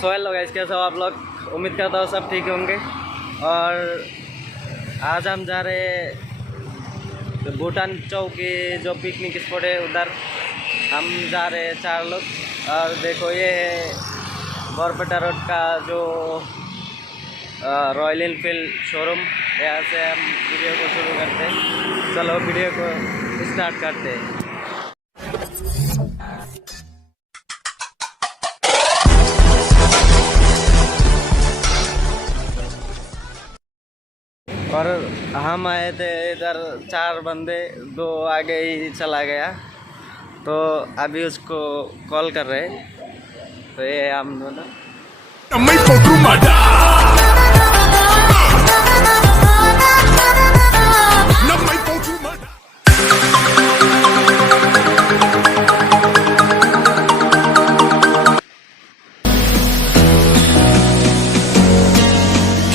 So hello guys, कैसे हो आप लोग। उम्मीद करता हूँ सब ठीक होंगे। और आज हम जा रहे हैं तो भूटान चौकी जो पिकनिक स्पॉट है उधर हम जा रहे हैं 4 लोग। और देखो ये है बरपेटा रोड का जो रॉयल एनफील्ड शोरूम। यहाँ से हम वीडियो को शुरू करते हैं। चलो वीडियो को स्टार्ट करते हैं। और हम आए थे इधर 4 बंदे, 2 आगे ही चला गया तो अभी उसको कॉल कर रहे हैं। तो ये हम दोनों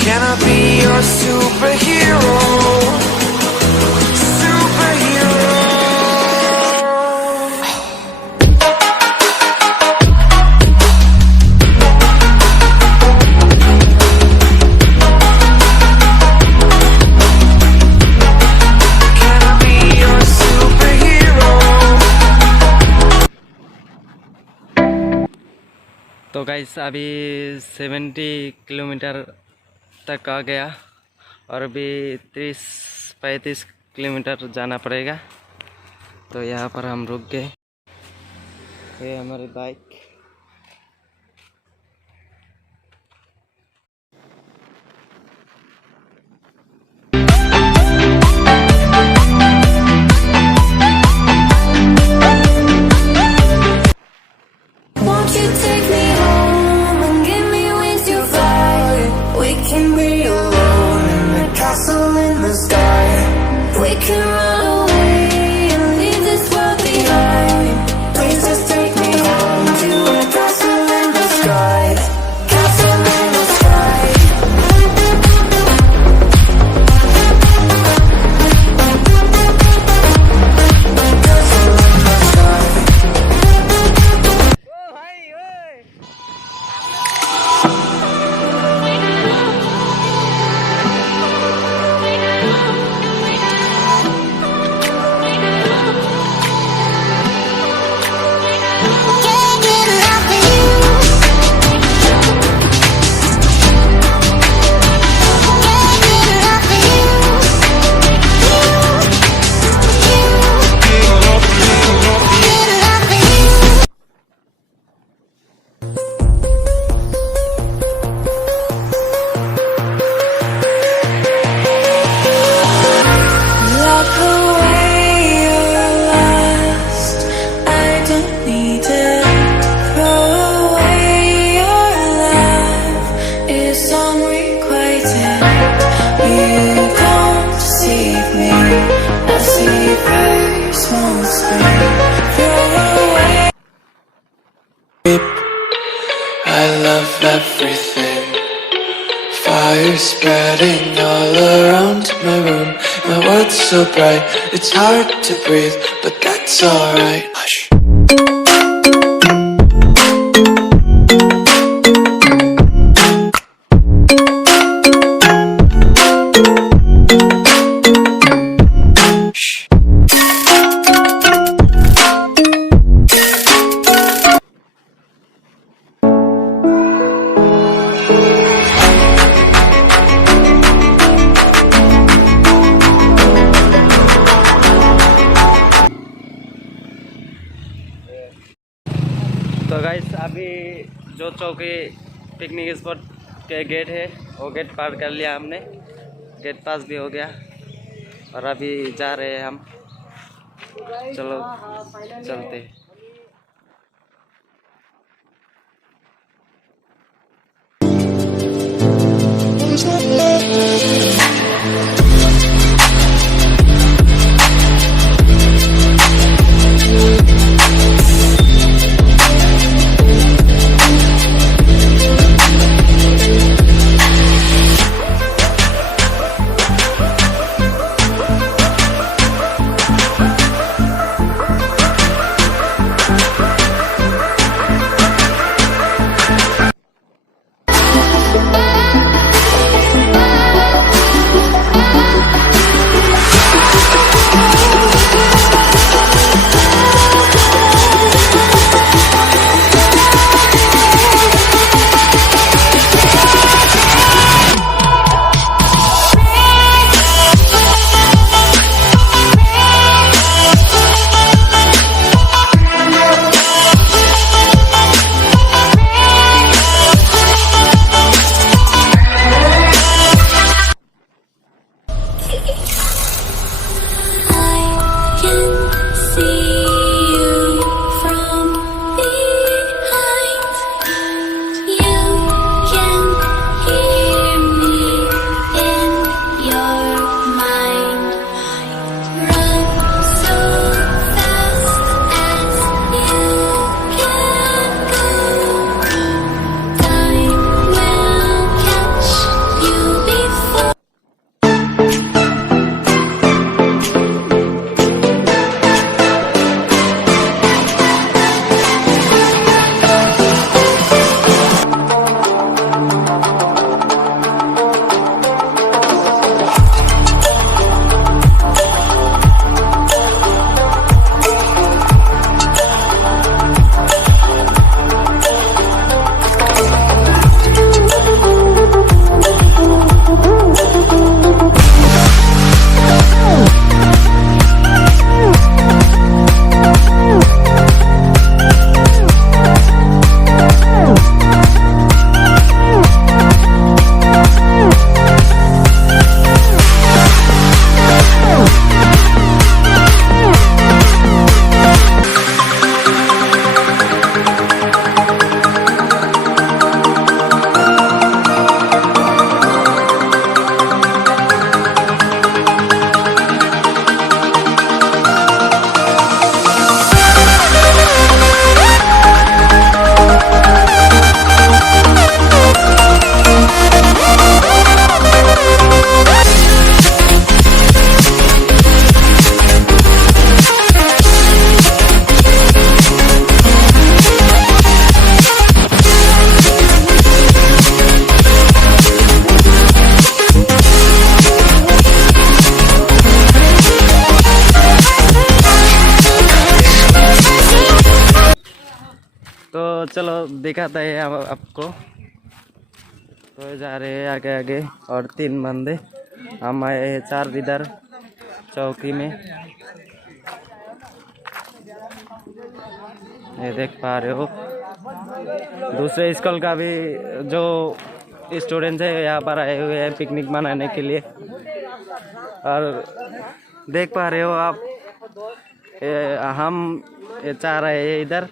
Can I be your superhero? Superhero. Can I be your superhero? तो गाइस अभी 70 किलोमीटर तक आ गया और अभी 30-35 किलोमीटर जाना पड़ेगा। तो यहाँ पर हम रुक गए। ये हमारी bike. Won't you take me home and give me wings to fly? We can be alone in the castle in the sky. We can run away and leave this world behind. Please just take me home to a castle in the sky. Castle in the sky. Castle in the sky. Lock away your last. I don't need it. Throw away your life. It's unrequited. You don't deceive me. I see very small screen. Throw away. I love everything. Fire spreading all around my room. My world's so bright, it's hard to breathe, but that's alright. Hush. Shh. तो guys अभी जो चौकी picnic spot के gate है वो gate पार कर लिया हमने। गेट पास भी हो गया और अभी जा रहे हैं हम। चलो चलते हैं। दिखाता है आपको। तो जा रहे हैं आगे आगे और 3 बंदे, हम आए हैं 4 इधर चौकी में। ये देख पा रहे हो, दूसरे स्कूल का भी जो स्टूडेंट है यहाँ पर आए हुए हैं पिकनिक मनाने के लिए। और देख पा रहे हो आप, हम 4 आए हैं इधर